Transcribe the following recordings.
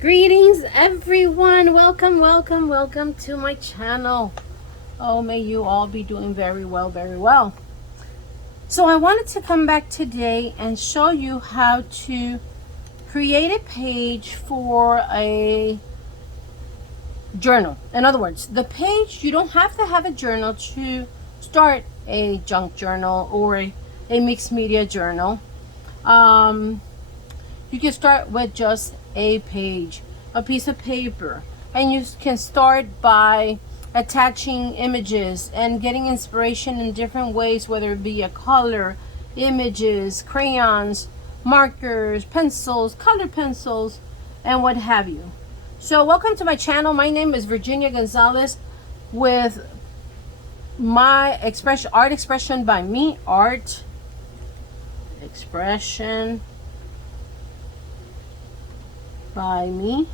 Greetings everyone. Welcome to my channel. Oh, may you all be doing very well. So I wanted to come back today and show you how to create a page for a journal. In other words, the page, you don't have to have a journal to start a junk journal or a mixed media journal. You can start with just a page, a piece of paper, and you can start by attaching images and getting inspiration in different ways, whether it be a color, images, crayons, markers, pencils, colored pencils, and what have you. So welcome to my channel. My name is Virginia Gonzalez with my art expression by me, art expression by me,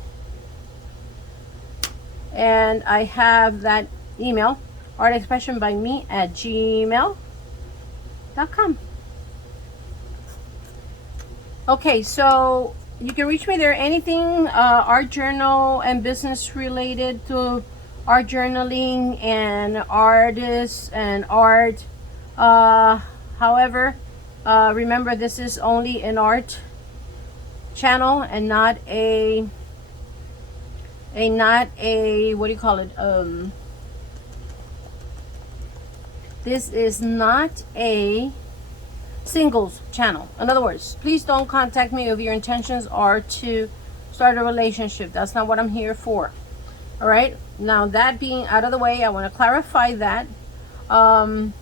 and I have that email, artexpressionbyme@gmail.com. Okay, so you can reach me there. Anything art journal and business related to art journaling and artists and art. However, remember, this is only an art channel and not a what do you call it, this is not a singles channel. In other words, please don't contact me if your intentions are to start a relationship. That's not what I'm here for. All right, now that being out of the way, I want to clarify that and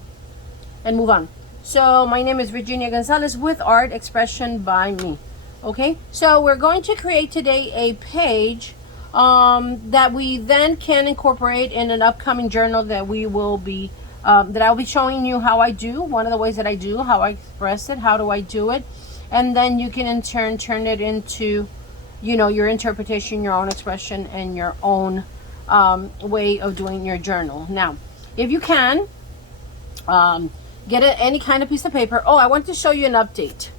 move on. So my name is Virginia Gonzalez with Art Expression by Me. Okay, so we're going to create today a page that we then can incorporate in an upcoming journal that we will be that I'll be showing you how I do. One of the ways that I do, how I express it, how do I do it, and then you can in turn turn it into, you know, your interpretation, your own expression, and your own way of doing your journal. Now, if you can get any kind of piece of paper. Oh, I want to show you an update.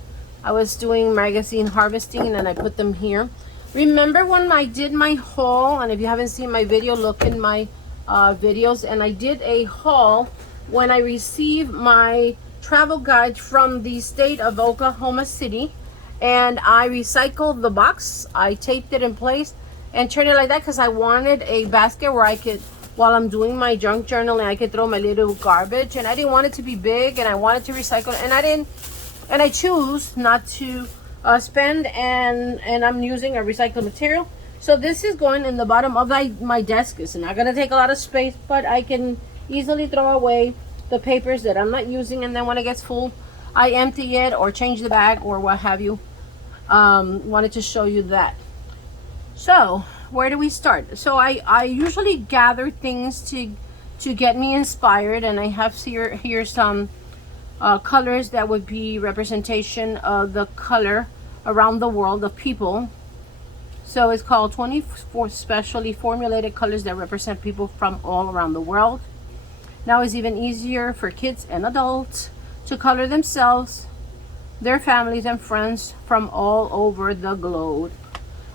I was doing magazine harvesting and I put them here. Remember when I did my haul, and if you haven't seen my video, look in my videos, and I did a haul when I received my travel guide from the state of Oklahoma City, and I recycled the box. I taped it in place and turned it like that because I wanted a basket where I could, while I'm doing my junk journaling, I could throw my little garbage, and I didn't want it to be big, and I wanted to recycle it, and I choose not to spend, and I'm using a recycled material. So this is going in the bottom of my desk. It's not going to take a lot of space, but I can easily throw away the papers that I'm not using, and then when it gets full, I empty it or change the bag or what have you. Wanted to show you that. So where do we start? So I usually gather things to get me inspired, and I have here some colors that would be representation of the color around the world of people. So it's called 24 specially formulated colors that represent people from all around the world. Now it's even easier for kids and adults to color themselves, their families and friends from all over the globe.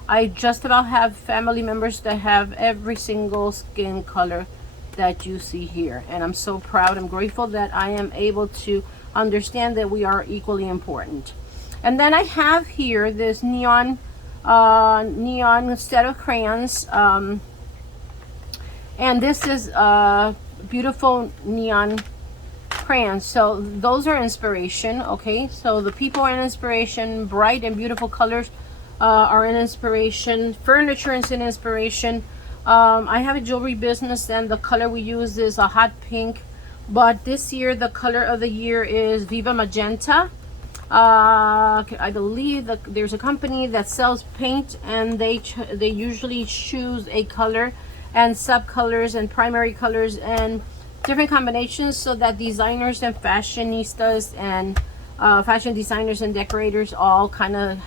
I just about have family members that have every single skin color that you see here, and I'm so proud and grateful that I am able to understand that we are equally important. And then I have here this neon set of crayons, and this is beautiful neon crayons. So those are inspiration. Okay, so the people are an inspiration. Bright and beautiful colors are an inspiration. Furniture is an inspiration. I have a jewelry business, and the color we use is a hot pink, but this year the color of the year is Viva Magenta. I believe that there's a company that sells paint, and they usually choose a color and subcolors and primary colors and different combinations so that designers and fashionistas and fashion designers and decorators all kind of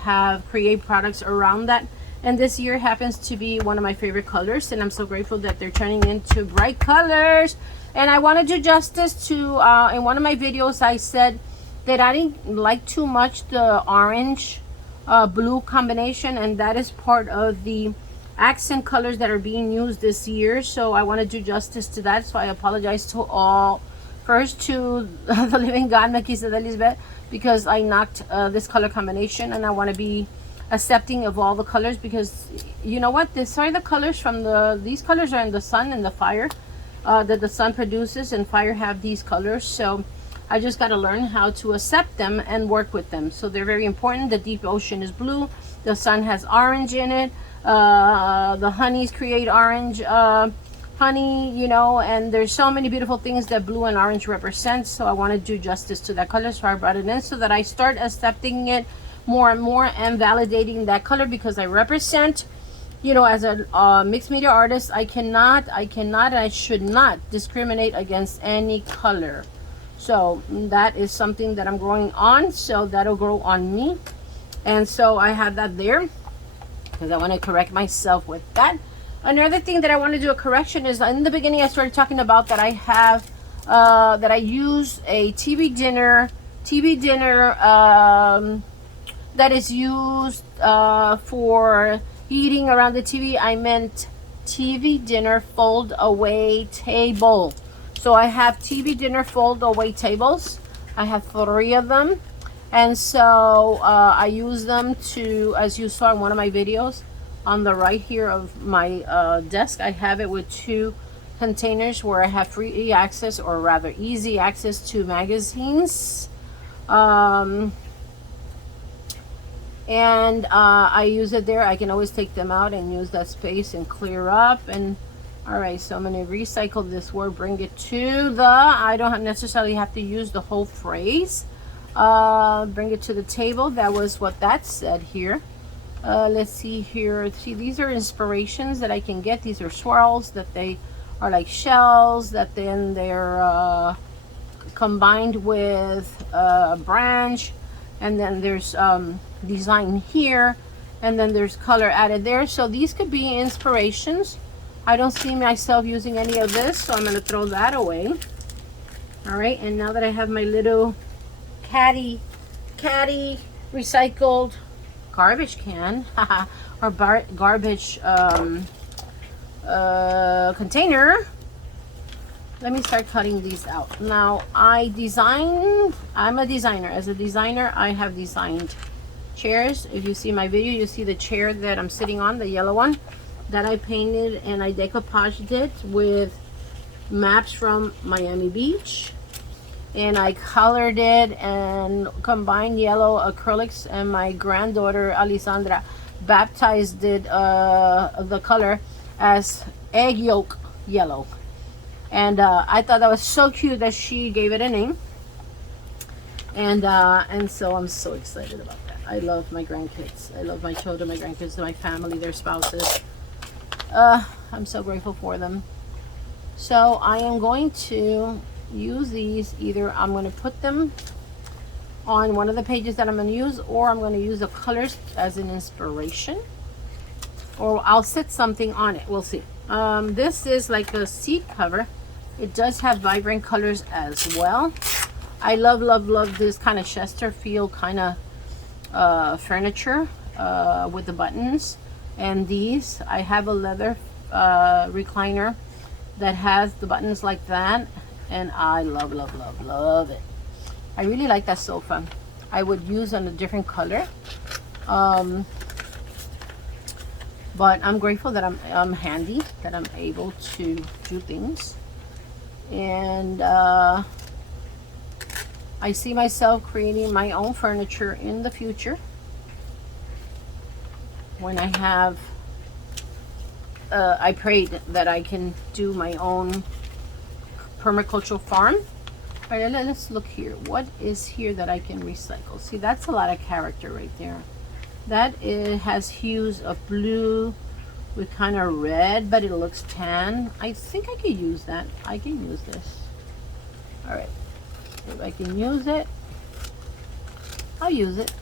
create products around that. And this year happens to be one of my favorite colors, and I'm so grateful that they're turning into bright colors. And I want to do justice to, in one of my videos I said that I didn't like too much the orange blue combination, and that is part of the accent colors that are being used this year. So I want to do justice to that. So I apologize to all, first to the living God, Makisa Elizabeth, because I knocked this color combination, and I want to be accepting of all the colors, because you know what, these are the colors from these colors are in the sun and the fire that the sun produces, and fire have these colors. So I just got to learn how to accept them and work with them. So they're very important. The deep ocean is blue, the sun has orange in it, the honeys create orange honey, you know, and there's so many beautiful things that blue and orange represent. So I want to do justice to that color, so I brought it in so that I start accepting it more and more and validating that color, because I represent, you know, as a mixed media artist, I cannot and I should not discriminate against any color. So that is something that I'm growing on, so that'll grow on me. And so I have that there because I want to correct myself with that. Another thing that I want to do a correction is, in the beginning I started talking about that I have that I use a TV dinner that is used for eating around the TV. I meant TV dinner fold away table. So I have TV dinner fold away tables. I have 3 of them, and so I use them to, as you saw in one of my videos, on the right here of my desk, I have it with 2 containers where I have free access, or rather easy access, to magazines. And I use it there. I can always take them out and use that space and clear up. And all right, so I'm going to recycle this word, bring it to the, I don't necessarily have to use the whole phrase. Bring it to the table. That was what that said here. Let's see here. See, these are inspirations that I can get. These are swirls that they are like shells that then they're combined with a branch. And then there's design here, and then there's color added there. So these could be inspirations. I don't see myself using any of this, so I'm going to throw that away. All right, and now that I have my little caddy recycled garbage can or garbage container, let me start cutting these out. Now I'm a designer. As a designer, I have designed chairs. If you see my video, you see the chair that I'm sitting on, the yellow one, that I painted, and I decoupaged it with maps from Miami Beach, and I colored it and combined yellow acrylics, and my granddaughter Alessandra baptized it the color as egg yolk yellow. And I thought that was so cute that she gave it a name. And so I'm so excited about that. I love my grandkids. I love my children, my grandkids, my family, their spouses. I'm so grateful for them. So I am going to use these. Either I'm going to put them on one of the pages that I'm going to use, or I'm going to use the colors as an inspiration, or I'll set something on it. We'll see. This is like a seat cover. It does have vibrant colors as well. I love this kind of Chesterfield kind of furniture with the buttons. And these, I have a leather recliner that has the buttons like that, and I love it. I really like that sofa. I would use on a different color, but I'm grateful that I'm handy, that I'm able to do things. And I see myself creating my own furniture in the future when I have I prayed that I can do my own permacultural farm. All right, let's look here. What is here that I can recycle? See, that's a lot of character right there. That has hues of blue with kind of red, but it looks tan. I think I could use that. I can use this. All right, if I can use it, I'll use it.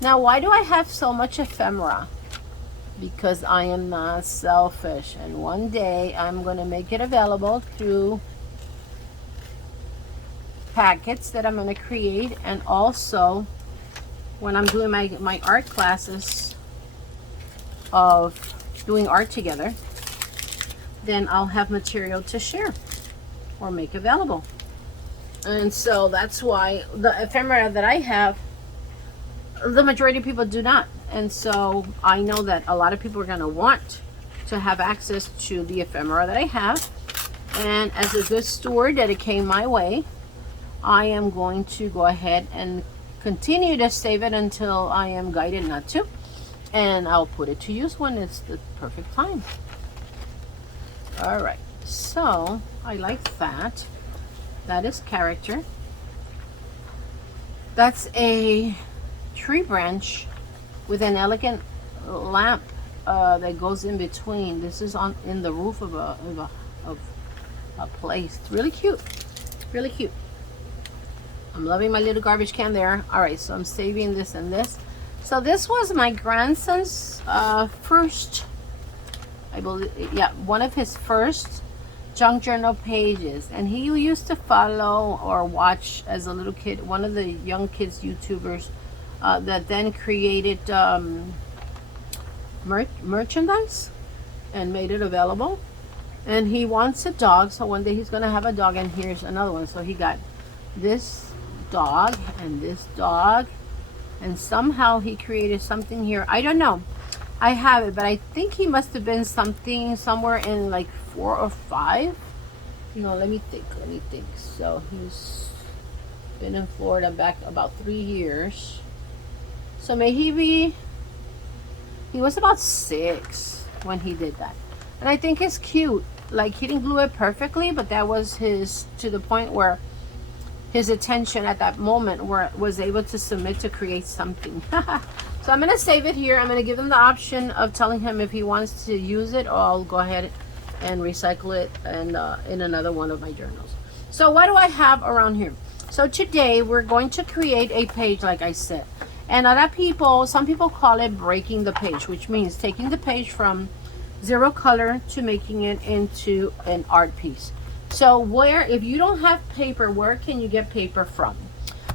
Now, why do I have so much ephemera? Because I am not selfish, and one day I'm going to make it available through packets that I'm going to create, and also when I'm doing my art classes of doing art together, then I'll have material to share or make available. And so that's why the ephemera that I have, the majority of people do not. And so I know that a lot of people are going to want to have access to the ephemera that I have. And as a good steward that it came my way, I am going to go ahead and continue to save it until I am guided not to. And I'll put it to use when it's the perfect time. All right, so I like that. That is character. That's a tree branch with an elegant lamp that goes in between. This is in the roof of a place. It's really cute. Really cute. I'm loving my little garbage can there. All right, so I'm saving this and this. So this was my grandson's first, I believe, yeah, one of his first junk journal pages. And he used to follow or watch as a little kid one of the young kids YouTubers that then created merchandise and made it available. And he wants a dog, so one day he's gonna have a dog, and here's another one. So he got this dog and this dog, and somehow he created something here. I don't know, I have it, but I think he must have been something somewhere in like 4 or 5. No, let me think. So he's been in Florida back about 3 years, so maybe he was about 6 when he did that. And I think it's cute. Like, he didn't glue it perfectly, but that was his, to the point where his attention at that moment was able to submit to create something. So I'm going to save it here. I'm going to give him the option of telling him if he wants to use it, or I'll go ahead and recycle it and in another one of my journals. So what do I have around here? So today we're going to create a page, like I said. And some people call it breaking the page, which means taking the page from 0 color to making it into an art piece. So if you don't have paper, where can you get paper from?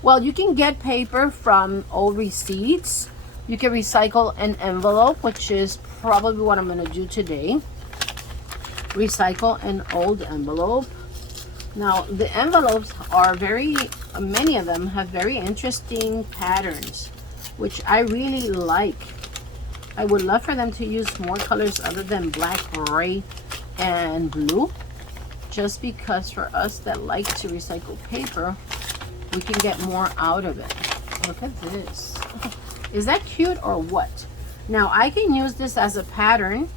Well, you can get paper from old receipts. You can recycle an envelope, which is probably what I'm going to do today. Recycle an old envelope. Now, the envelopes are many of them have very interesting patterns, which I really like. I would love for them to use more colors other than black, gray, and blue. Just because for us that like to recycle paper, we can get more out of it. Look at this. Is that cute or what? Now I can use this as a pattern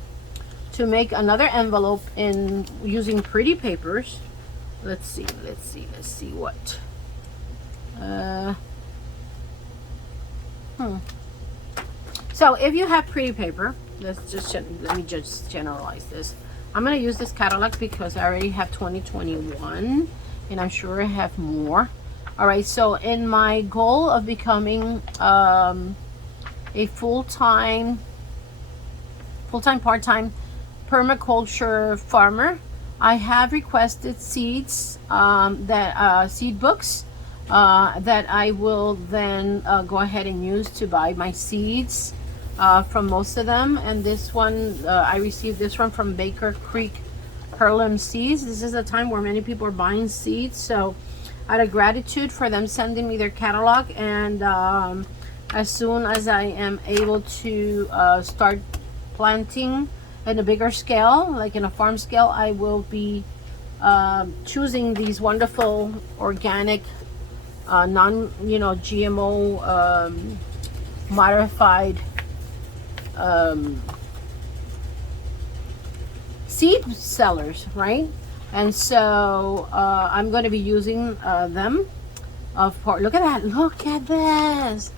to make another envelope in using pretty papers. Let's see what. So if you have pretty paper, let me just generalize this. I'm going to use this catalog because I already have 2021 and I'm sure I have more. All right, so in my goal of becoming a full-time, part-time permaculture farmer, I have requested seeds, seed books that I will then go ahead and use to buy my seeds from most of them. And this one, I received this one from Baker Creek Heirloom Seeds. This is a time where many people are buying seeds, so out of gratitude for them sending me their catalog, and as soon as I am able to start planting in a bigger scale, like in a farm scale, I will be choosing these wonderful organic GMO modified seed sellers, right? And so I'm going to be using them. Look at that! Look at this!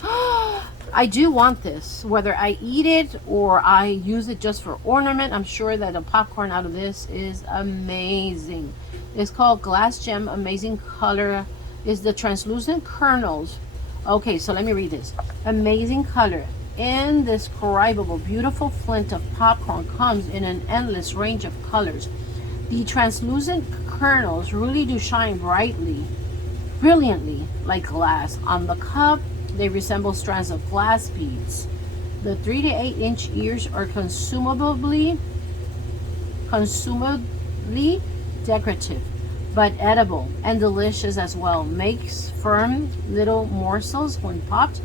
I do want this, whether I eat it or I use it just for ornament. I'm sure that the popcorn out of this is amazing. It's called Glass Gem Amazing Color. Is the translucent kernels. Okay, so let me read this. Amazing color. Indescribable, beautiful flint of popcorn comes in an endless range of colors. The translucent kernels really do shine brightly brilliantly like glass. On the cup, they resemble strands of glass beads. The 3 to 8 inch ears are consumably decorative, but edible and delicious as well. Makes firm little morsels when popped.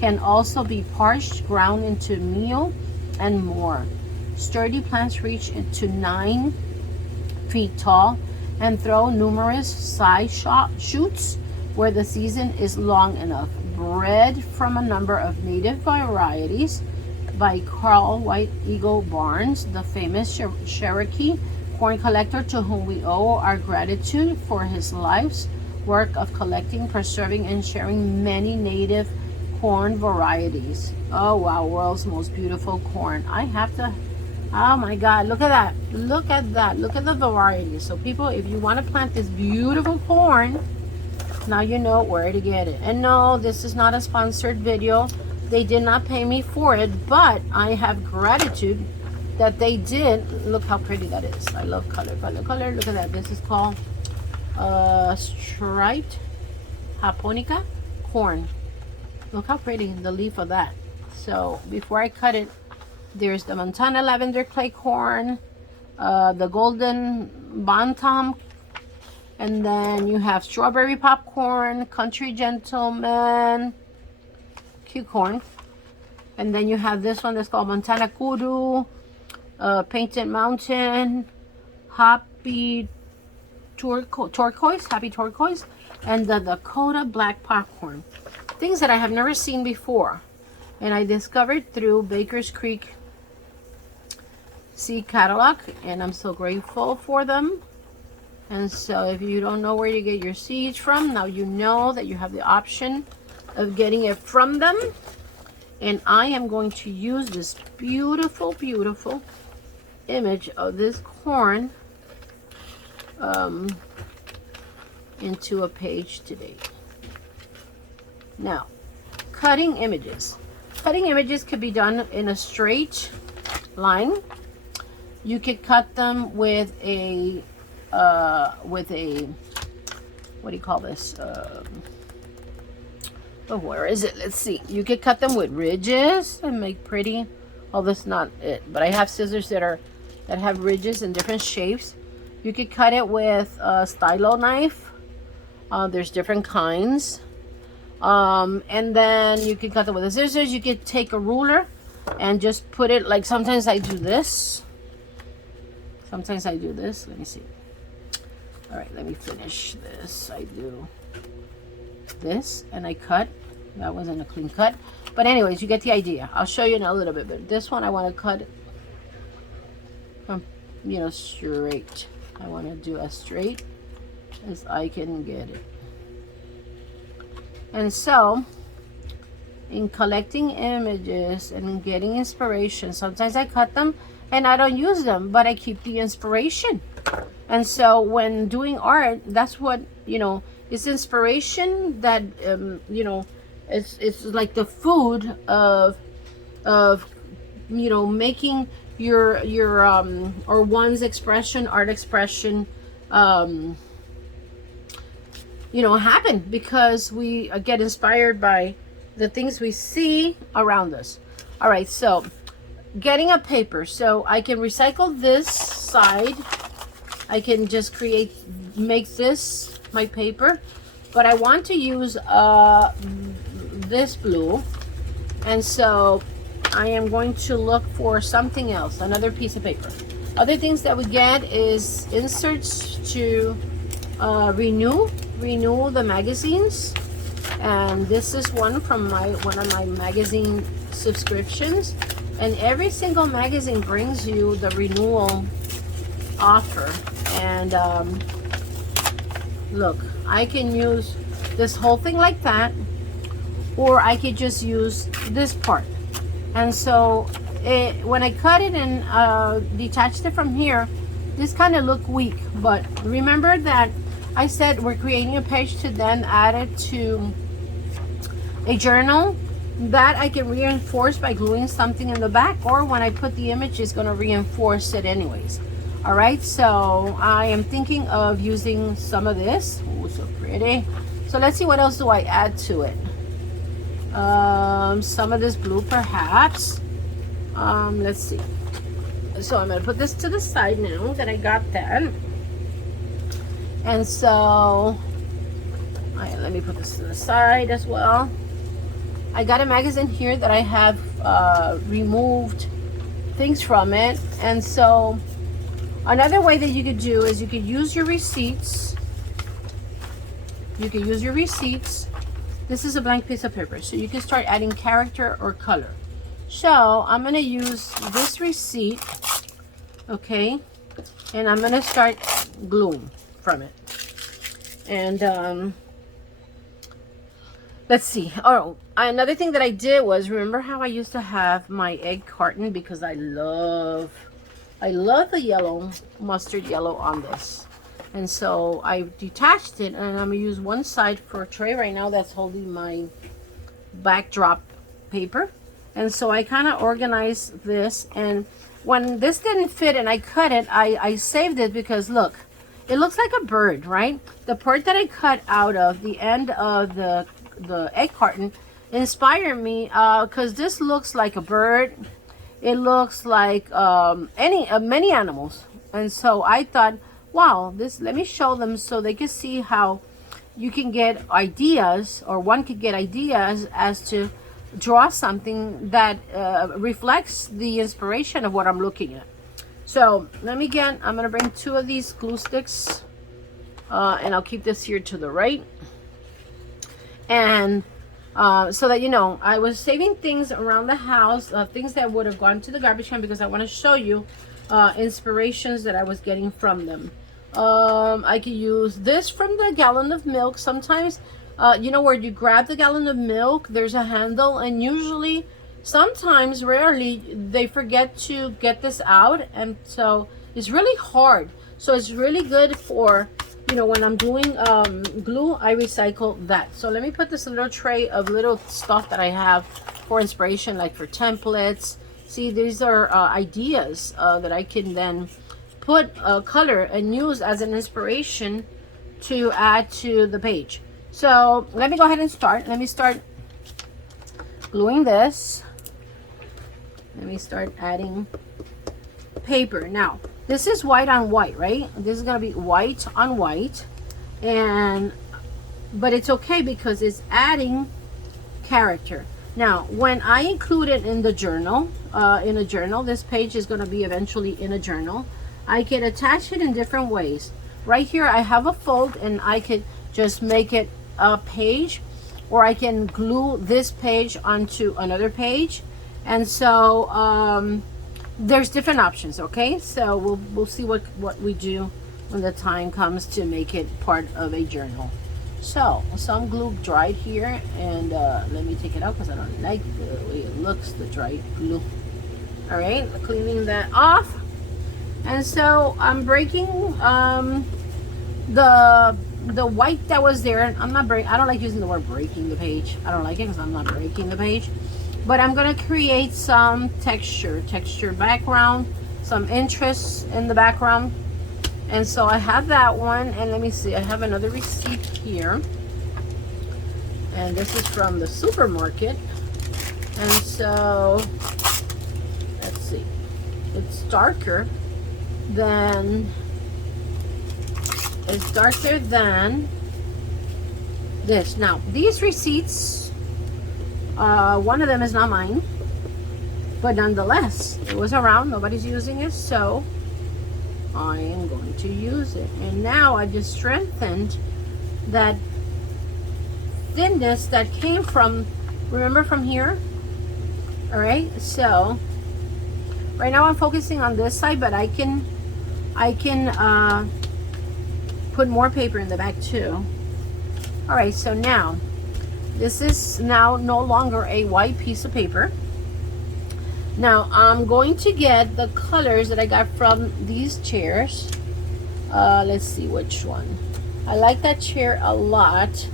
Can also be parched, ground into meal, and more. Sturdy plants reach to 9 feet tall and throw numerous side shoots where the season is long enough. Bred from a number of native varieties by Carl White Eagle Barnes, the famous Cherokee corn collector, to whom we owe our gratitude for his life's work of collecting, preserving, and sharing many native corn varieties. Oh wow, world's most beautiful corn. I have to, oh my God, look at that. Look at that. Look at the variety. So people, if you want to plant this beautiful corn, now you know where to get it. And no, this is not a sponsored video. They did not pay me for it, but I have gratitude that they did. Look how pretty that is. I love color, color, color. Look at that. This is called striped japonica corn. Look how pretty the leaf of that. So before I cut it, there's the Montana lavender clay corn, the golden bantam, and then you have strawberry popcorn, country gentleman, cute corn, and then you have this one that's called Montana kudu, painted mountain, happy turquoise, and the Dakota black popcorn. Things that I have never seen before, and I discovered through Baker's Creek seed catalog, and I'm so grateful for them. And so if you don't know where to get your seeds from, now you know that you have the option of getting it from them. And I am going to use this beautiful, beautiful image of this corn into a page today. Now, cutting images. Cutting images could be done in a straight line. You could cut them with a what do you call this? Oh, where is it? Let's see. You could cut them with ridges and make pretty. Oh, that's not it. But I have scissors that have ridges in different shapes. You could cut it with a stylo knife. There's different kinds. And then you can cut them with the scissors. You could take a ruler and just put it, like sometimes I do this. Sometimes I do this. Let me see. All right, let me finish this. I do this and I cut. That wasn't a clean cut. But anyways, you get the idea. I'll show you in a little bit. But this one I want to cut from, straight. I want to do as straight as I can get it. And so, in collecting images and getting inspiration, sometimes I cut them and I don't use them, but I keep the inspiration. And so when doing art, that's what, it's inspiration that, it's like the food of making your or one's expression, art expression, happen, because we get inspired by the things we see around us. All right, so getting a paper. So I can recycle this side. I can just make this my paper, but I want to use this blue, and so I am going to look for something else, another piece of paper. Other things that we get is inserts to renew the magazines, and this is one from one of my magazine subscriptions, and every single magazine brings you the renewal offer. And look, I can use this whole thing like that, or I could just use this part. And so when I cut it and detached it from here, this kind of looked weak, but remember that I said we're creating a page to then add it to a journal that I can reinforce by gluing something in the back, or when I put the image, it's going to reinforce it anyways. All right, so I am thinking of using some of this. Oh, so pretty. So let's see, what else do I add to it? Some of this blue perhaps. Let's see. So I'm gonna put this to the side now that I got that. And so, let me put this to the side as well. I got a magazine here that I have removed things from it. And so another way that you could do is you could use your receipts. You can use your receipts. This is a blank piece of paper, so you can start adding character or color. So I'm gonna use this receipt, okay, and I'm gonna start gluing from it. And let's see. Oh, another thing that I did was, remember how I used to have my egg carton, because I love the yellow, mustard yellow on this. And so I detached it, and I'm gonna use one side for a tray right now that's holding my backdrop paper. And so I kind of organized this, and when this didn't fit and I cut it, I saved it because look, it looks like a bird, right? The part that I cut out of the end of the egg carton inspired me because this looks like a bird. It looks like many animals. And so I thought, wow, let me show them so they can see how you can get ideas, or one could get ideas as to draw something that reflects the inspiration of what I'm looking at. So I'm gonna bring 2 of these glue sticks, and I'll keep this here to the right. And so that you know, I was saving things around the house, things that would have gone to the garbage can, because I want to show you inspirations that I was getting from them. I could use this from the gallon of milk. Sometimes you know, where you grab the gallon of milk, there's a handle, and usually, sometimes, rarely, they forget to get this out, and so it's really hard. So it's really good for, you know, when I'm doing glue, I recycle that. So let me put this little tray of little stuff that I have for inspiration, like for templates. See, these are ideas that I can then put color and use as an inspiration to add to the page. So let me go ahead and start. Let me start gluing this. Let me start adding paper. Now, this is white on white, right? This is gonna be white on white, but it's okay because it's adding character. Now, when I include it in the journal, this page is gonna be eventually in a journal. I can attach it in different ways. Right here, I have a fold, and I could just make it a page, or I can glue this page onto another page. And so there's different options, okay? So we'll see what we do when the time comes to make it part of a journal. So some glue dried here, and let me take it out because I don't like the way it looks, the dried glue. All right, cleaning that off. And so I'm breaking the white that was there. I don't like using the word breaking the page. I don't like it because I'm not breaking the page. But I'm gonna create some texture background, some interest in the background. And so I have that one, and let me see, I have another receipt here. And this is from the supermarket. And so, let's see, it's darker than this. Now, these receipts, one of them is not mine, but nonetheless, it was around, nobody's using it, so I am going to use it. And now I just strengthened that thinness that came from, remember, from here. All right, so right now I'm focusing on this side, but I can put more paper in the back too. All right, so now this is now no longer a white piece of paper. Now I'm going to get the colors that I got from these chairs. Let's see which one. I like that chair a lot.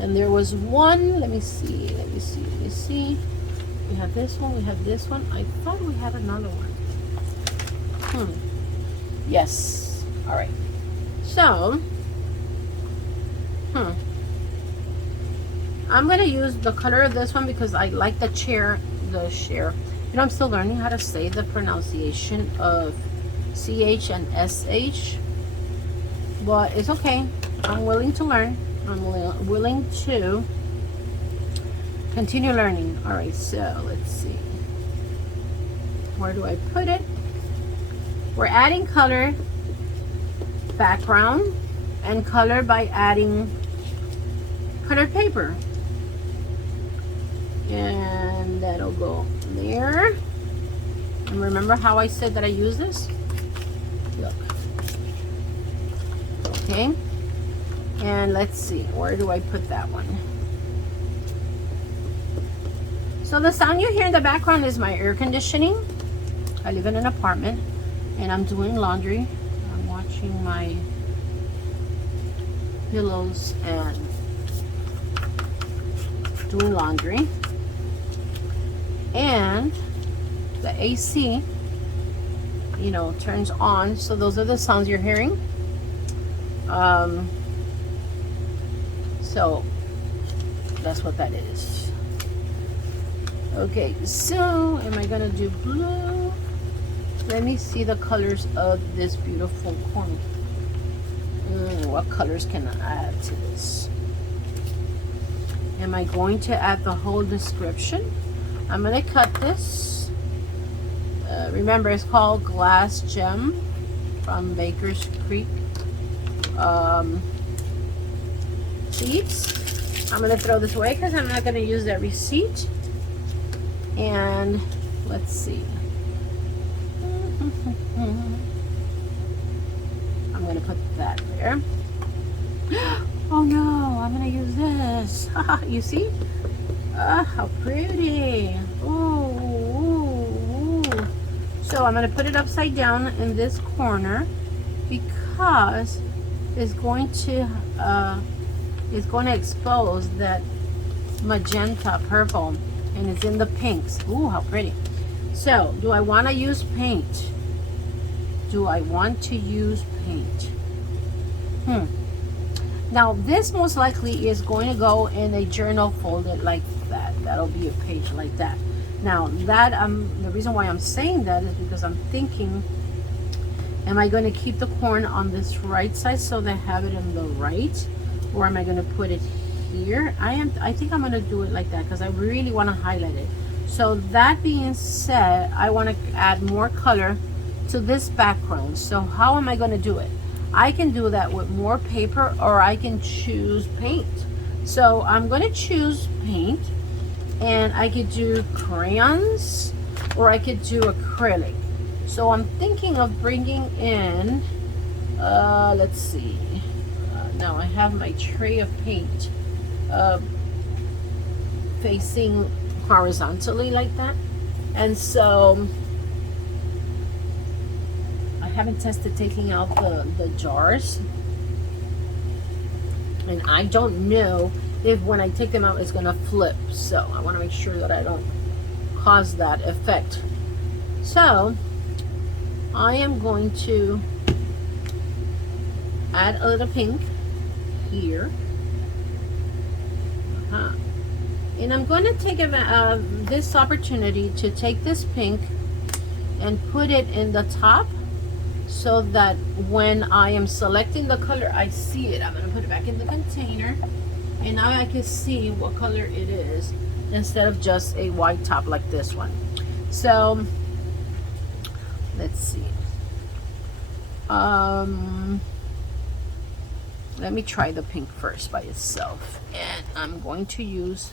And there was one, let me see. We have this one, we have this one. I thought we had another one. Yes, all right. So, I'm gonna use the color of this one because I like the share. You know, I'm still learning how to say the pronunciation of CH and SH, but it's okay. I'm willing to learn. I'm willing to continue learning. All right, so let's see. Where do I put it? We're adding color, background, and color by adding colored paper. And that'll go there. And remember how I said that I use this? Look. Okay. And let's see, where do I put that one? So the sound you hear in the background is my air conditioning. I live in an apartment and I'm doing laundry. I'm watching my pillows and doing laundry. And the AC, you know, turns on. So those are the sounds you're hearing. So that's what that is. Okay, so am I gonna do blue? Let me see the colors of this beautiful corn. What colors can I add to this? Am I going to add the whole description? I'm gonna cut this. Remember, it's called Glass Gem from Baker's Creek. Seeds. I'm gonna throw this away because I'm not gonna use that receipt. And let's see. I'm gonna put that there. Oh no, I'm gonna use this. You see? How pretty. Ooh. So I'm gonna put it upside down in this corner because it's going to expose that magenta purple, and it's in the pinks. Ooh, how pretty. So do I want to use paint? Do I want to use paint? Now this most likely is going to go in a journal folder like that. That'll be a page like that. Now that the reason why I'm saying that is because I'm thinking, am I going to keep the corn on this right side so they have it on the right, or am I going to put it here? I think I'm going to do it like that because I really want to highlight it. So that being said, I want to add more color to this background. So how am I going to do it? I can do that with more paper, or I can choose paint. So I'm going to choose paint, and I could do crayons or I could do acrylic. So I'm thinking of bringing in, let's see, now I have my tray of paint facing horizontally like that. And so I haven't tested taking out the jars. And I don't know if when I take them out it's gonna flip. So I wanna make sure that I don't cause that effect. So I am going to add a little pink here. And I'm going to take this opportunity to take this pink and put it in the top so that when I am selecting the color, I see it. I'm going to put it back in the container, and now I can see what color it is instead of just a white top like this one. So let's see. Let me try the pink first by itself, and I'm going to use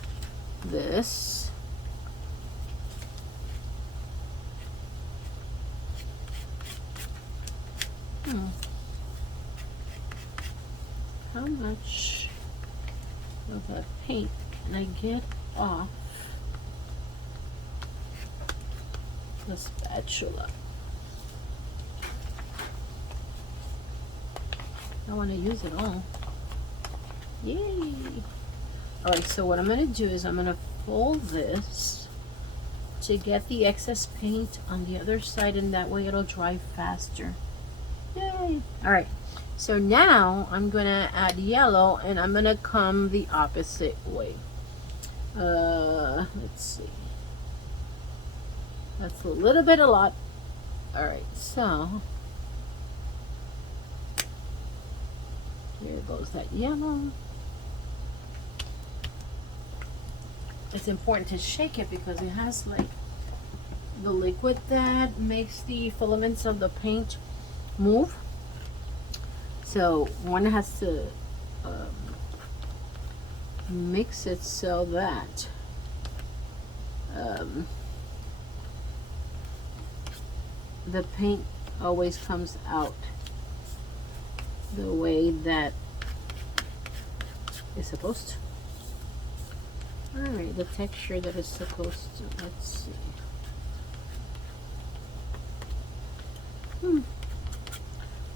this. How much of that paint can I get off the spatula? I want to use it all. Yay! Alright, so what I'm going to do is I'm going to fold this to get the excess paint on the other side, and that way it'll dry faster. Yay! Alright, so now I'm going to add yellow, and I'm going to come the opposite way. Let's see. That's a little bit a lot. All right, so here goes that yellow. It's important to shake it because it has like the liquid that makes the filaments of the paint move. So one has to mix it so that the paint always comes out the way that it's supposed to. All right, the texture that it's supposed to. Let's see.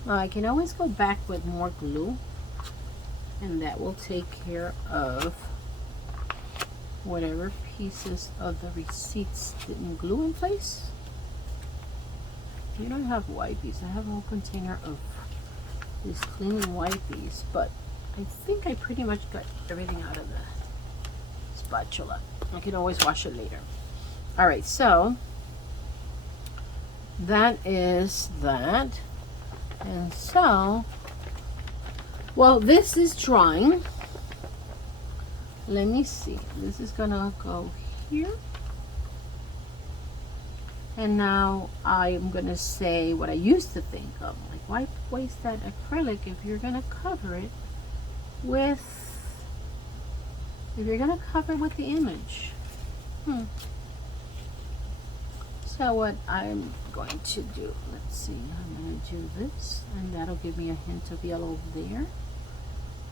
Well, I can always go back with more glue, and that will take care of whatever pieces of the receipts didn't glue in place. You don't have wipes. I have a whole container of these cleaning wipes, but I think I pretty much got everything out of the spatula. I can always wash it later. All right, so that is that. And so, well, this is drying. Let me see. This is gonna go here. And now I'm gonna say what I used to think of. Like, why waste that acrylic if you're gonna cover it with the image? So what I'm going to do, let's see, I'm going to do this, and that'll give me a hint of yellow there.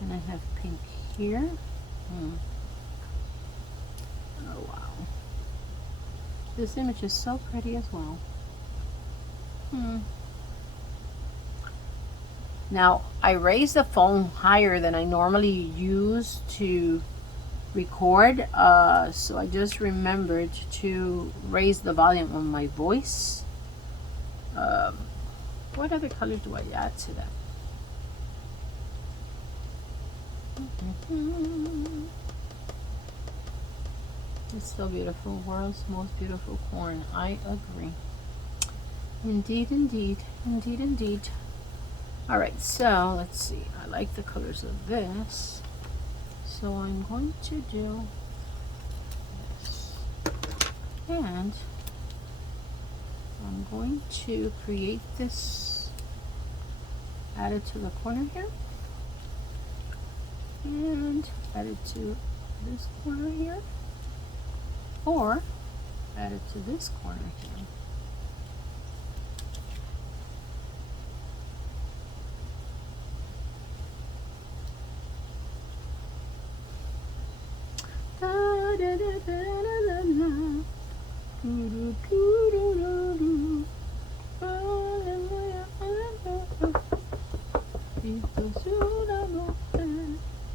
And I have pink here. Oh wow. This image is so pretty as well. Now, I raised the phone higher than I normally use to record, so I just remembered to raise the volume on my voice. What other color do I add to that? It's so beautiful. World's most beautiful corn. I agree. Indeed, indeed, indeed, indeed. All right, so let's see. I like the colors of this. So I'm going to do this, and I'm going to create this, add it to the corner here, and add it to this corner here, or add it to this corner here.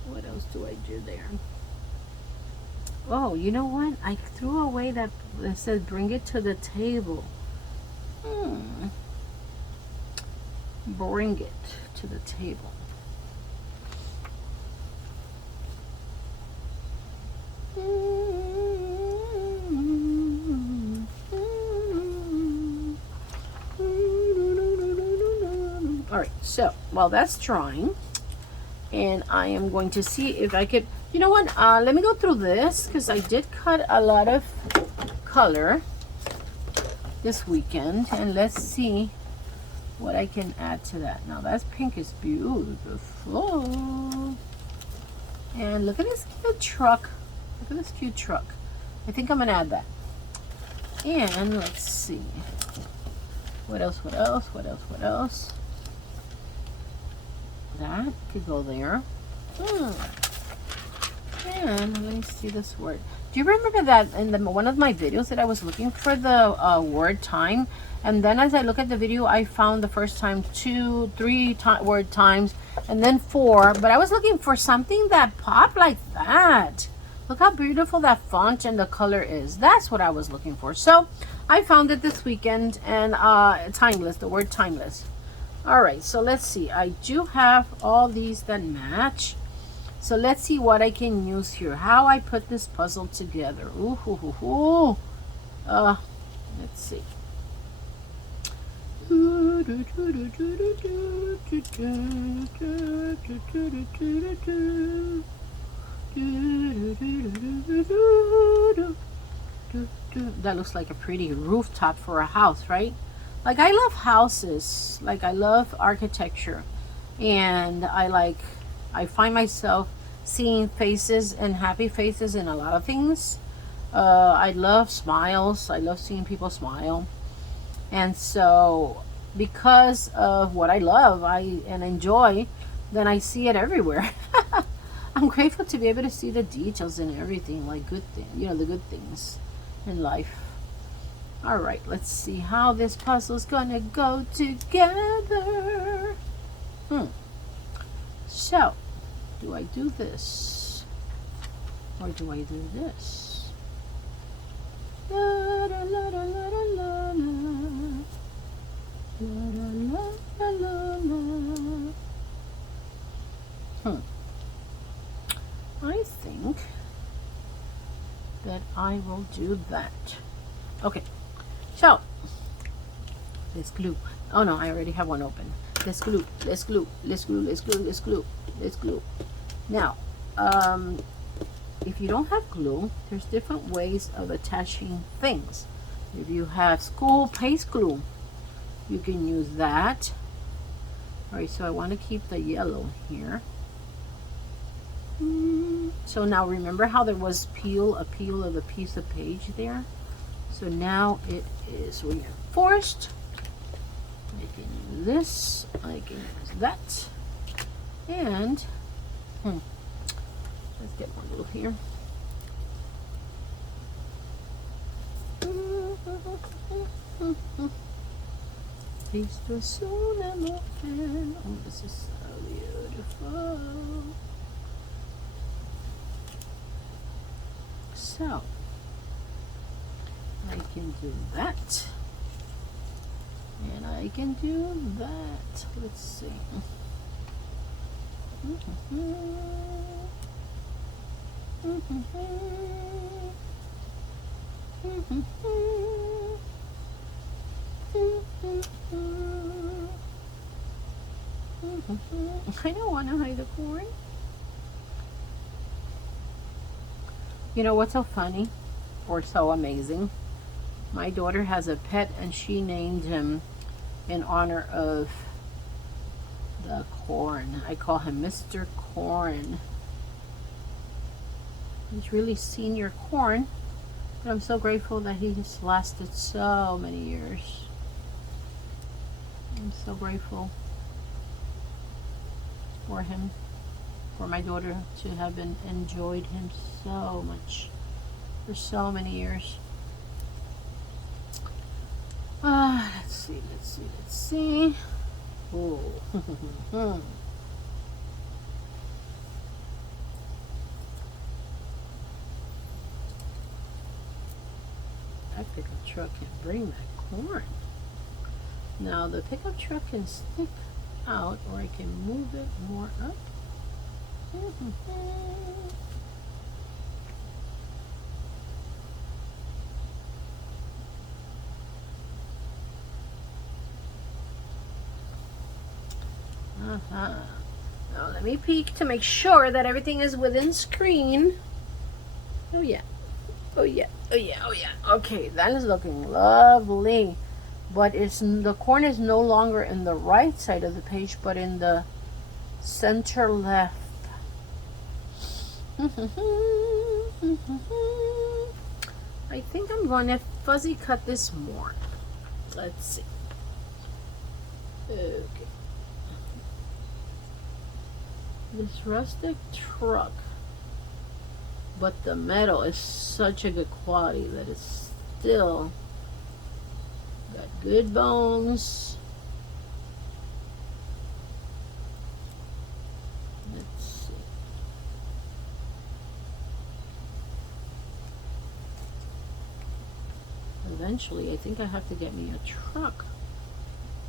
What else do I do there? Oh, you know what? I threw away that said bring it to the table. Bring it to the table. Alright, so while that's drying, and I am going to see if I could, you know what, let me go through this, because I did cut a lot of color this weekend, and let's see what I can add to that. Now that pink is beautiful. And look at this cute truck. Look at this cute truck. I think I'm gonna add that. And let's see. What else? What else? What else? What else? That could go there. And let me see this word. Do you remember that in one of my videos that I was looking for the word time, and then as I look at the video, I found the first time 2, 3 word times, and then 4. But I was looking for something that popped like that. Look how beautiful that font and the color is. That's what I was looking for. So I found it this weekend, and timeless. The word timeless. All right, so let's see. I do have all these that match. So let's see what I can use here. How I put this puzzle together. Ooh, hoo, hoo, hoo. Let's see. That looks like a pretty rooftop for a house, right? Like, I love houses. Like, I love architecture. And I find myself seeing faces and happy faces in a lot of things. I love smiles. I love seeing people smile. And so, because of what I love and enjoy, then I see it everywhere. I'm grateful to be able to see the details in everything, like good things, the good things in life. All right, let's see how this puzzle's gonna go together. So, do I do this? Or do I do this? La, la, la, la, la, la, la. La, la, la, la, la. I think that I will do that. Okay, so let's glue. Oh no, I already have one open. Let's glue. Let's glue. Let's glue. Let's glue. Let's glue. Let's glue. Now, if you don't have glue, there's different ways of attaching things. If you have school paste glue, you can use that. All right, so I want to keep the yellow here. So now remember how there was a peel of a piece of page there? So now it is reinforced. I can use this, I can use that, and let's get more glue here. Paste as soon as I can. Oh, this is so beautiful. So I can do that, and I can do that. Let's see. I don't want to hide the corn. You know what's so funny or so amazing? My daughter has a pet and she named him in honor of the corn. I call him Mr. Corn. He's really senior corn, but I'm so grateful that he's lasted so many years. I'm so grateful for him, for my daughter to have enjoyed him so much for so many years. Let's see. Oh. That pickup truck can bring that corn. Now the pickup truck can stick out, or I can move it more up. Now let me peek to make sure that everything is within screen. Oh yeah. Oh yeah. Oh yeah. Oh yeah. Okay, that is looking lovely. But the corn is no longer in the right side of the page, but in the center left. I think I'm going to fuzzy cut this more. Let's see. Okay. This rustic truck, but the metal is such a good quality that it's still got good bones. Let's see. Eventually, I think I have to get me a truck,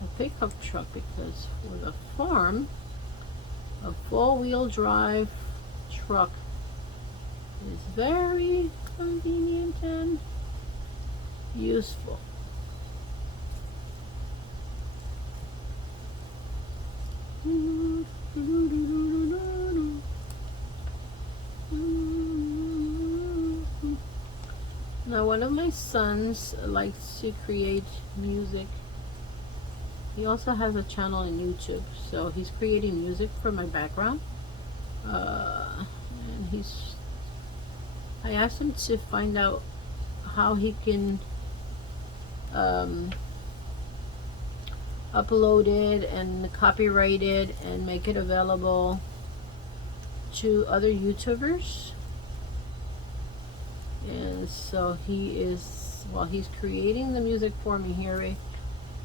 a pickup truck, because for the farm, a four-wheel drive truck is very convenient and useful. Now, one of my sons likes to create music. He also has a channel on YouTube, so he's creating music for my background. And I asked him to find out how he can upload it and copyright it and make it available to other YouTubers. And so while he's creating the music for me here,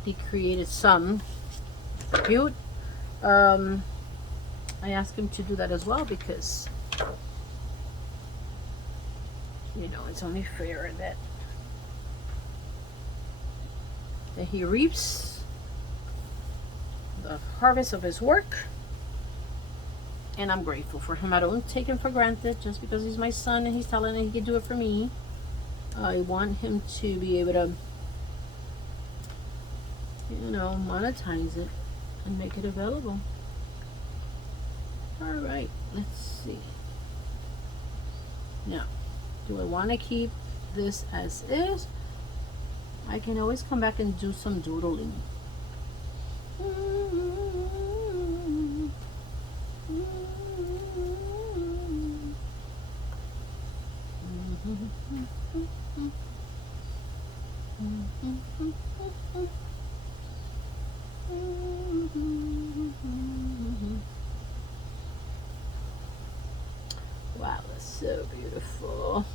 he created some cute. I asked him to do that as well because, you know, it's only fair that he reaps the harvest of his work. And I'm grateful for him. I don't take him for granted just because he's my son and he's telling me he can do it for me. I want him to be able to, you know, monetize it and make it available. All right, let's see. Now, do I want to keep this as is? I can always come back and do some doodling. Wow, that's so beautiful.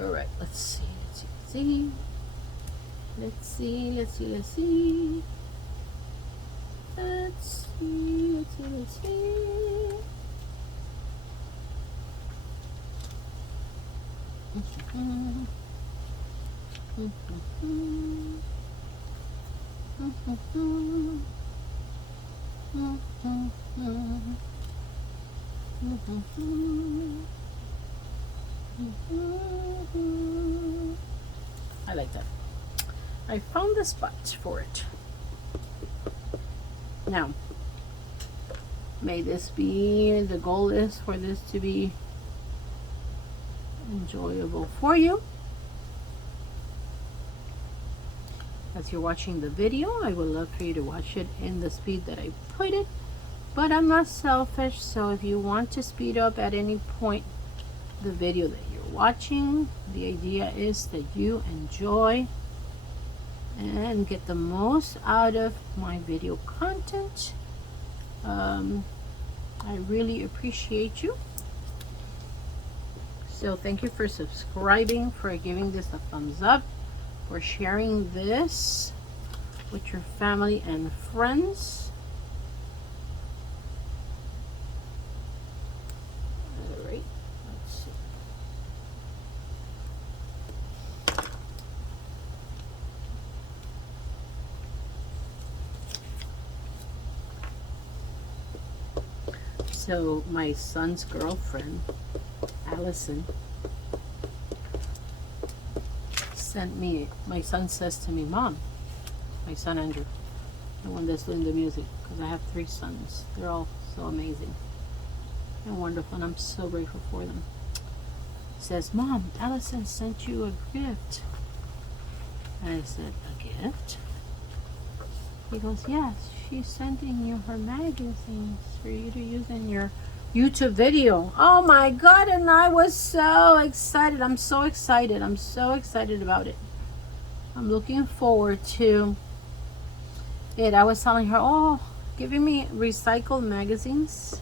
All right, let's see. I like that. I found the spot for it. Now, may this be, the goal is for this to be enjoyable for you. As you're watching the video, I would love for you to watch it in the speed that I put it, but I'm not selfish, so if you want to speed up at any point the video that you're watching, the idea is that you enjoy and get the most out of my video content. I really appreciate you. So thank you for subscribing, for giving this a thumbs up, for sharing this with your family and friends. All right, let's see. So my son's girlfriend, Allison, sent me, my son says to me, Mom, my son Andrew, the one that's doing the music, because I have 3 sons. They're all so amazing and wonderful, and I'm so grateful for them. He says, Mom, Allison sent you a gift. And I said, a gift? He goes, yes, she's sending you her magazines for you to use in your YouTube video. Oh my God, and I was so excited. I'm so excited. I'm so excited about it. I'm looking forward to it. I was telling her, oh, giving me recycled magazines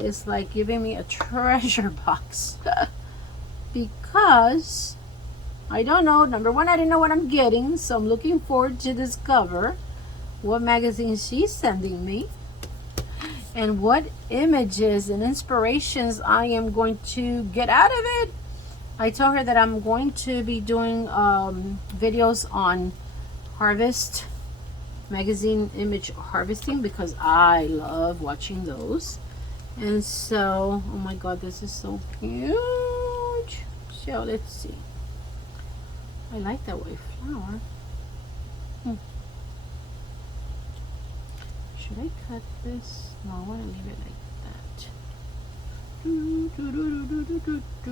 is like giving me a treasure box. Because I don't know. Number one, I didn't know what I'm getting, so I'm looking forward to discover what magazine she's sending me and what images and inspirations I am going to get out of it. I told her that I'm going to be doing videos on harvest magazine image harvesting because I love watching those. And so, oh my god, this is so huge. So let's see. I like that white flower. Should I cut this? No, I want to leave it like that.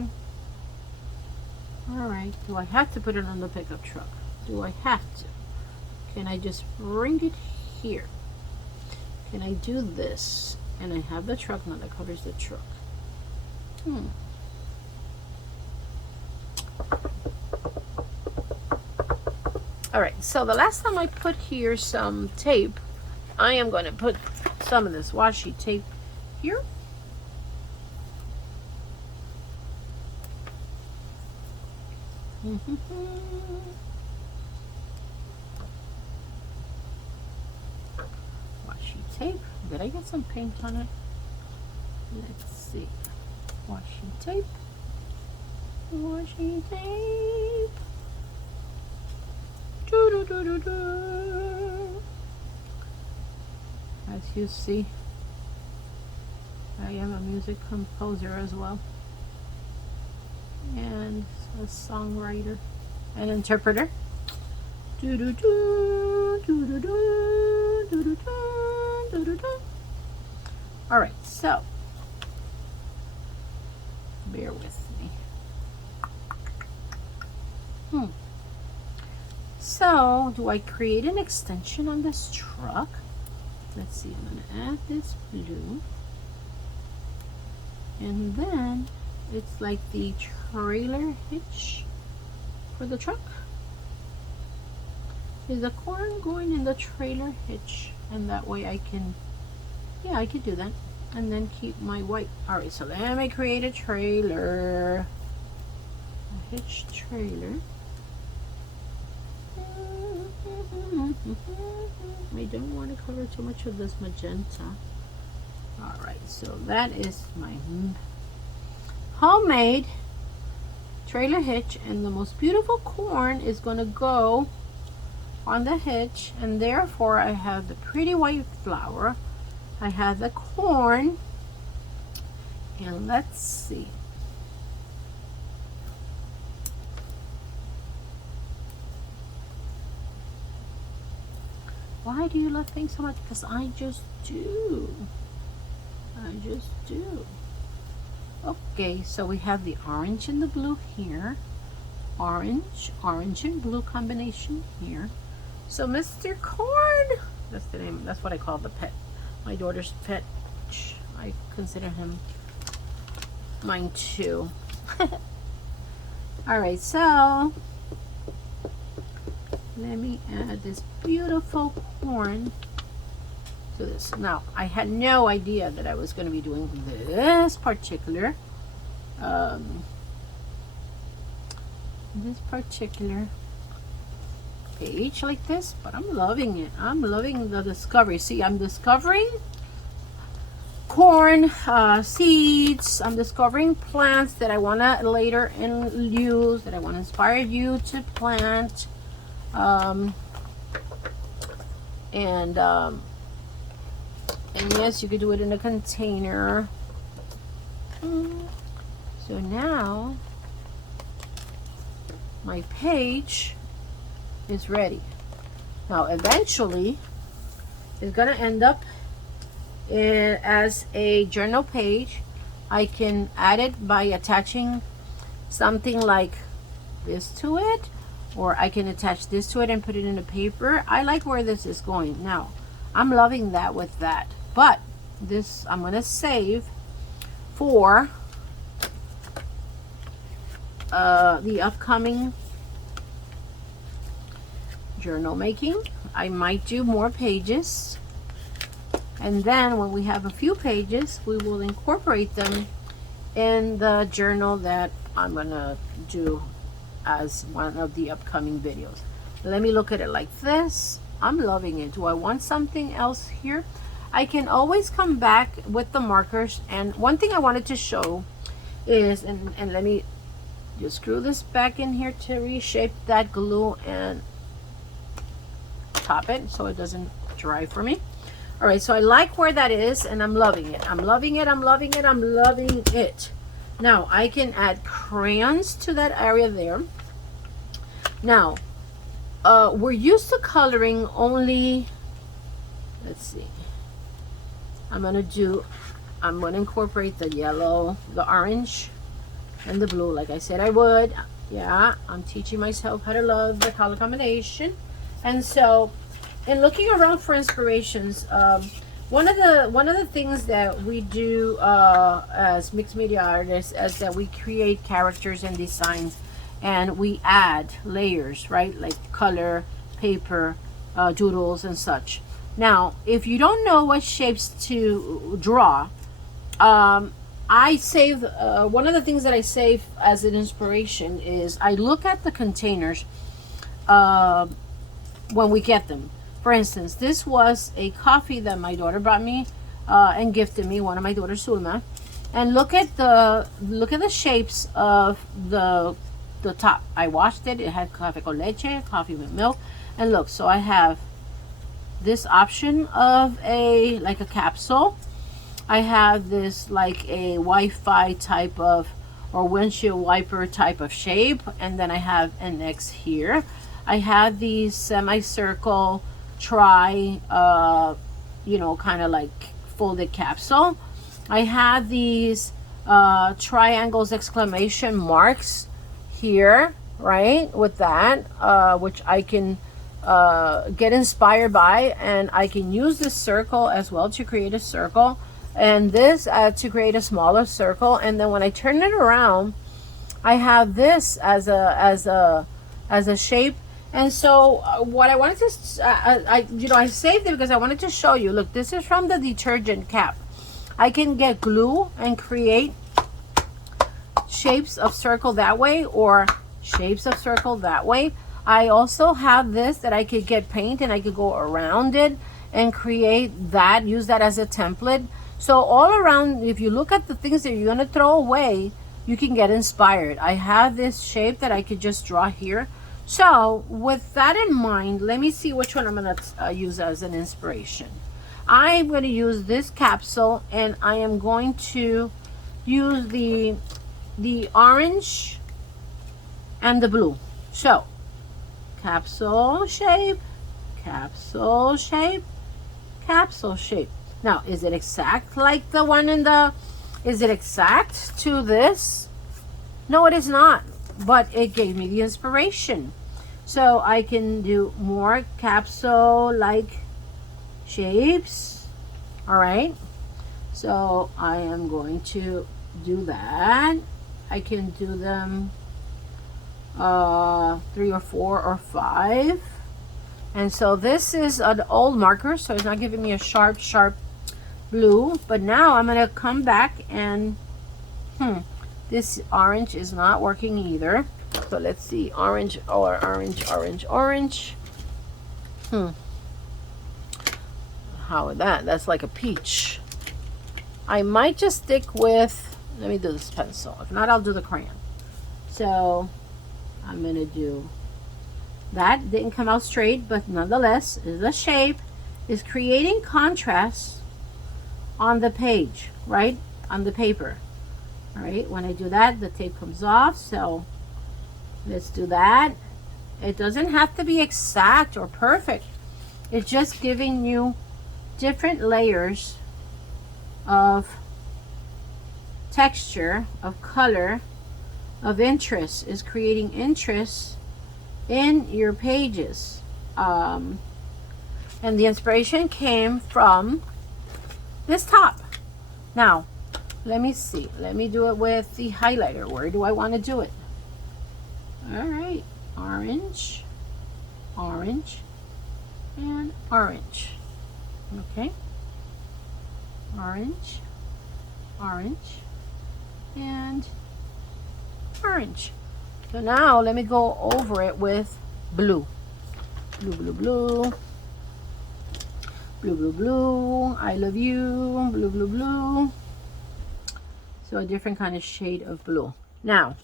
Alright, do I have to put it on the pickup truck? Do I have to? Can I just bring it here? Can I do this? And I have the truck now that covers the truck. Alright, so the last time I put here some tape, I am going to put some of this washi tape here. Washi tape. Did I get some paint on it? Let's see. Washi tape. Washi tape. As you see, I am a music composer as well, and a songwriter and interpreter. Alright, so bear with me. So, do I create an extension on this truck? Let's see, I'm going to add this blue. And then, it's like the trailer hitch for the truck. Is the corn going in the trailer hitch? And that way I can, yeah, I could do that. And then keep my white. Alright, so let me create a trailer. A hitch trailer. I don't want to cover too much of this magenta. Alright, so that is my homemade trailer hitch, and the most beautiful corn is going to go on the hitch, and therefore I have the pretty white flower, I have the corn, and let's see. Why do you love things so much? Because I just do. I just do. Okay, so we have the orange and the blue here. Orange and blue combination here. So Mr. Corn, that's the name, that's what I call the pet. My daughter's pet. I consider him mine too. Alright, so let me add this beautiful corn to this. Now, I had no idea that I was going to be doing this particular page like this, but I'm loving it. I'm loving the discovery. See, I'm discovering corn seeds. I'm discovering plants that I want to later use, that I want to inspire you to plant. And yes, you could do it in a container. So now my page is ready. Now eventually it's gonna end up as a journal page. I can add it by attaching something like this to it, or I can attach this to it and put it in a paper. I like where this is going. Now, I'm loving that with that. But this I'm going to save for the upcoming journal making. I might do more pages. And then when we have a few pages, we will incorporate them in the journal that I'm going to do as one of the upcoming videos. Let me look at it like this. I'm loving it. Do I want something else here? I can always come back with the markers. And one thing I wanted to show is, and let me just screw this back in here to reshape that glue and top it so it doesn't dry for me. All right, so I like where that is, and I'm loving it. I'm loving it, I'm loving it, I'm loving it. Now, I can add crayons to that area there. Now, we're used to coloring only, let's see. I'm gonna incorporate the yellow, the orange, and the blue, like I said I would. Yeah, I'm teaching myself how to love the color combination. And so, in looking around for inspirations, one of the things that we do as mixed media artists is that we create characters and designs, and we add layers, right? Like color, paper, doodles, and such. Now, if you don't know what shapes to draw, I save, one of the things that I save as an inspiration is I look at the containers when we get them. For instance, this was a coffee that my daughter brought me and gifted me, one of my daughters, Sulma. And look at the shapes of the top. I washed it. It had coffee con leche, coffee with milk. And look, so I have this option of like a capsule. I have this like a Wi-Fi type of, or windshield wiper type of shape. And then I have an X here. I have these semicircle kind of like folded capsule. I have these triangles exclamation marks here, right, with that, which I can get inspired by, and I can use this circle as well to create a circle, and this to create a smaller circle. And then when I turn it around, I have this as a shape. And so what I wanted to, I saved it because I wanted to show you. Look, this is from the detergent cap. I can get glue and create shapes of circle that way, or shapes of circle that way. I also have this that I could get paint and I could go around it and create that, use that as a template. So all around, if you look at the things that you're going to throw away, you can get inspired. I have this shape that I could just draw here. So with that in mind, let me see which one I'm going to use as an inspiration. I'm going to use this capsule, and I am going to use the orange and the blue. So capsule shape, capsule shape, capsule shape. Now, is it exact like the one in the, is it exact to this? No, it is not, but it gave me the inspiration. So I can do more capsule-like shapes. All right. So I am going to do that. I can do them 3 or 4 or 5. And so this is an old marker, so it's not giving me a sharp blue. But now I'm going to come back and, this orange is not working either. So let's see, orange or orange. How is that? That's like a peach. I might just stick with, let me do this pencil. If not, I'll do the crayon. So I'm going to do that. Didn't come out straight, but nonetheless, the shape is creating contrast on the page, right? On the paper. All right, when I do that, the tape comes off. So let's do that. It doesn't have to be exact or perfect. It's just giving you different layers of texture, of color, of interest. Is creating interest in your pages. And the inspiration came from this top. Now, let me see. Let me do it with the highlighter. Where do I want to do it? All right. Orange, orange, and orange. Okay. Orange, orange, and orange. So now let me go over it with blue. Blue, blue, blue. Blue, blue, blue. I love you. Blue, blue, blue. So a different kind of shade of blue. Now,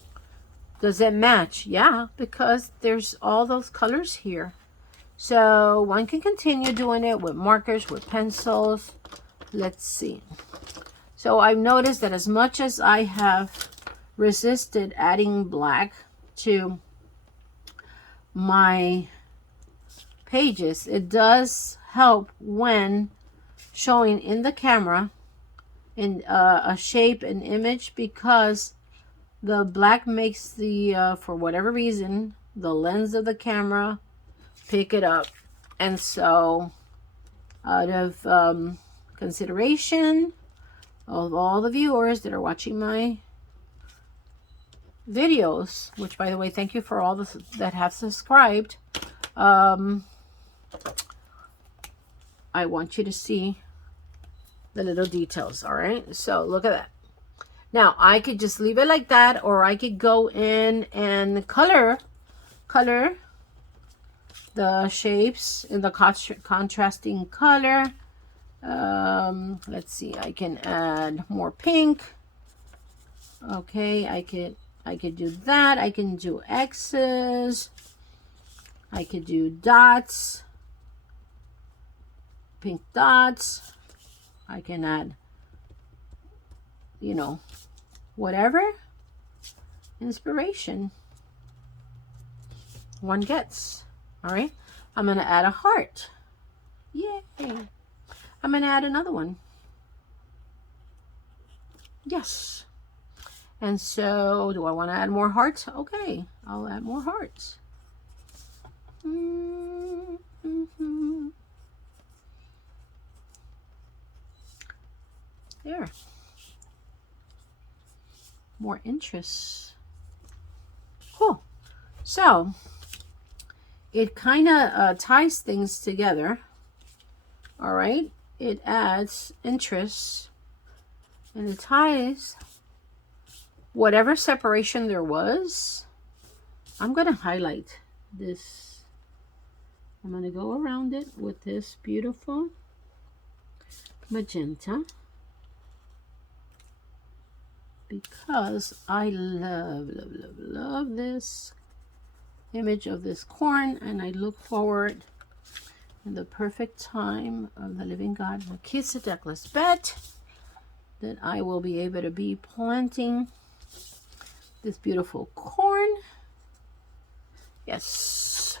does it match? Yeah, because there's all those colors here. So one can continue doing it with markers, with pencils. Let's see. So I've noticed that as much as I have resisted adding black to my pages, it does help when showing in the camera in a shape, an image, because the black makes the, for whatever reason, the lens of the camera pick it up. And so out of consideration of all the viewers that are watching my videos, which by the way, thank you for all that have subscribed, I want you to see the little details. All right, so look at that. Now I could just leave it like that, or I could go in and color the shapes in the contrasting color. Let's see, I can add more pink. Okay, I could do that. I can do X's. I could do dots, pink dots. I can add, you know, whatever inspiration one gets. All right, I'm going to add a heart. Yay. I'm going to add another one. Yes. And so, do I want to add more hearts? Okay, I'll add more hearts. There. More interest. Cool. So, it kind of ties things together. All right. It adds interest. And it ties whatever separation there was. I'm going to highlight this. I'm going to go around it with this beautiful magenta, because I love this image of this corn, and I look forward in the perfect time of the living God, Melchizedek, bet that I will be able to be planting this beautiful corn. Yes.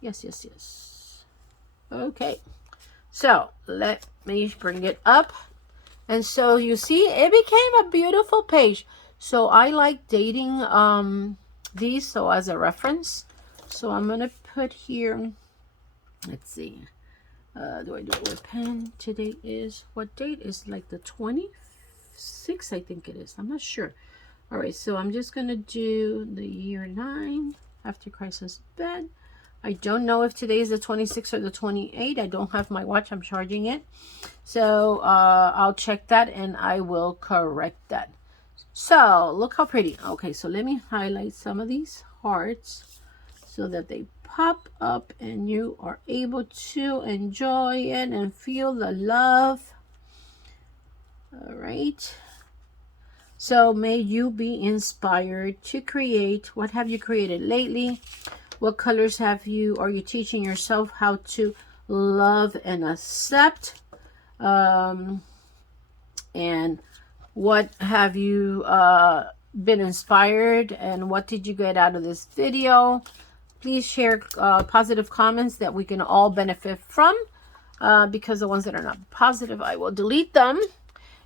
Yes, yes, yes. Okay. So let me bring it up. And so you see, it became a beautiful page. So I like dating these, so as a reference. So I'm going to put here, let's see. Do I do it with pen? Today is, what date is, like the 26th, I think it is. I'm not sure. All right, so I'm just going to do the year 9 after Christ's bed. I don't know if today is the 26th or the 28th. I don't have my watch. I'm charging it. So I'll check that and I will correct that. So look how pretty. Okay, so let me highlight some of these hearts so that they pop up and you are able to enjoy it and feel the love. All right. So may you be inspired to create. What have you created lately? What colors are you teaching yourself how to love and accept? And what have you been inspired, and what did you get out of this video? Please share positive comments that we can all benefit from, because the ones that are not positive, I will delete them.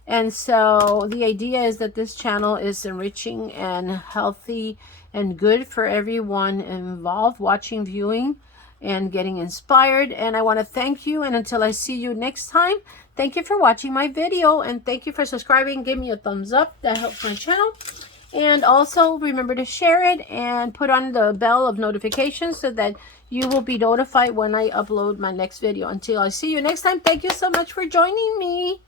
And so the idea is that this channel is enriching and healthy and good for everyone involved, watching, viewing, and getting inspired. And I want to thank you. And until I see you next time, thank you for watching my video. And thank you for subscribing. Give me a thumbs up. That helps my channel. And also remember to share it and put on the bell of notifications so that you will be notified when I upload my next video. Until I see you next time, thank you so much for joining me.